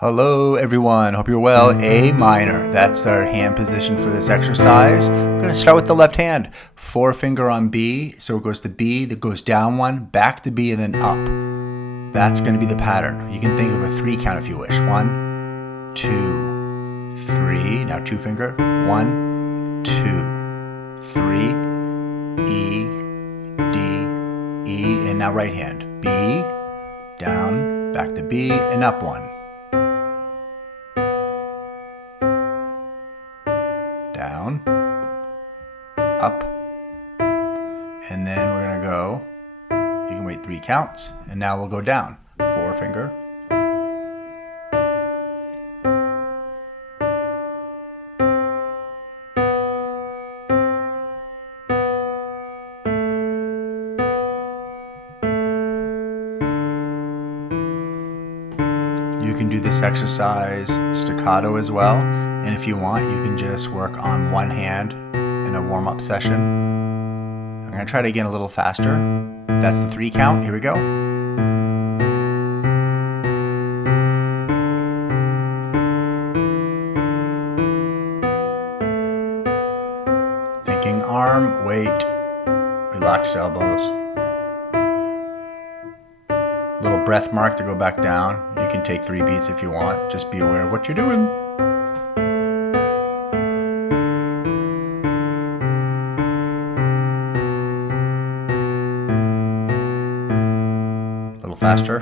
Hello everyone, hope you're well. A minor, that's our hand position for this exercise. We're going to start with the left hand. Forefinger on B, so it goes to B, that goes down one, back to B, and then up. That's going to be the pattern. You can think of a 3 count if you wish. 1, 2, 3. Now 2 finger. 1, 2, 3. E, D, E, and now right hand. B, down, back to B, and up 1. Down, up, and then we're going to go, you can wait 3 counts, and now we'll go down. Forefinger, you can do this exercise staccato as well, and if you want, you can just work on one hand in a warm-up session. I'm going to try it again a little faster. That's the 3 count. Here we go. Thinking arm, weight, relaxed elbows. Little breath mark to go back down. You can take 3 beats if you want. Just be aware of what you're doing. A little faster.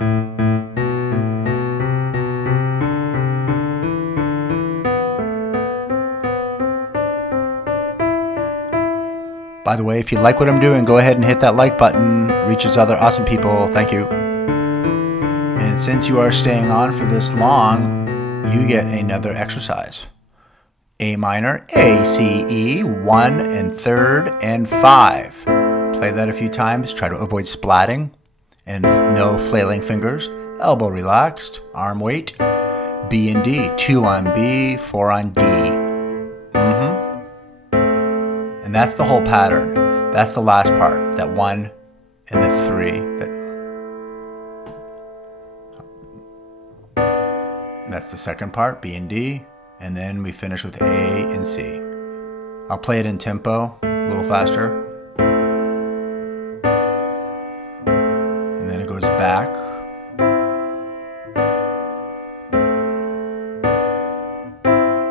By the way, if you like what I'm doing, go ahead and hit that like button. Reaches other awesome people. Thank you. And since you are staying on for this long, you get another exercise. A minor, A, C, E, 1 and 3rd and 5. Play that a few times. Try to avoid splatting and no flailing fingers. Elbow relaxed, arm weight. B and D, 2 on B, 4 on D. And that's the whole pattern. That's the last part, that 1 and the 3. That's the second part, B and D, and then we finish with A and C. I'll play it in tempo, a little faster. And then it goes back.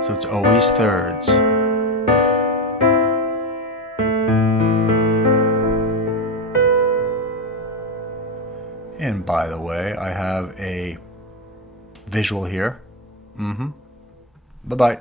So it's always thirds. And by the way, I have a visual here. Bye-bye.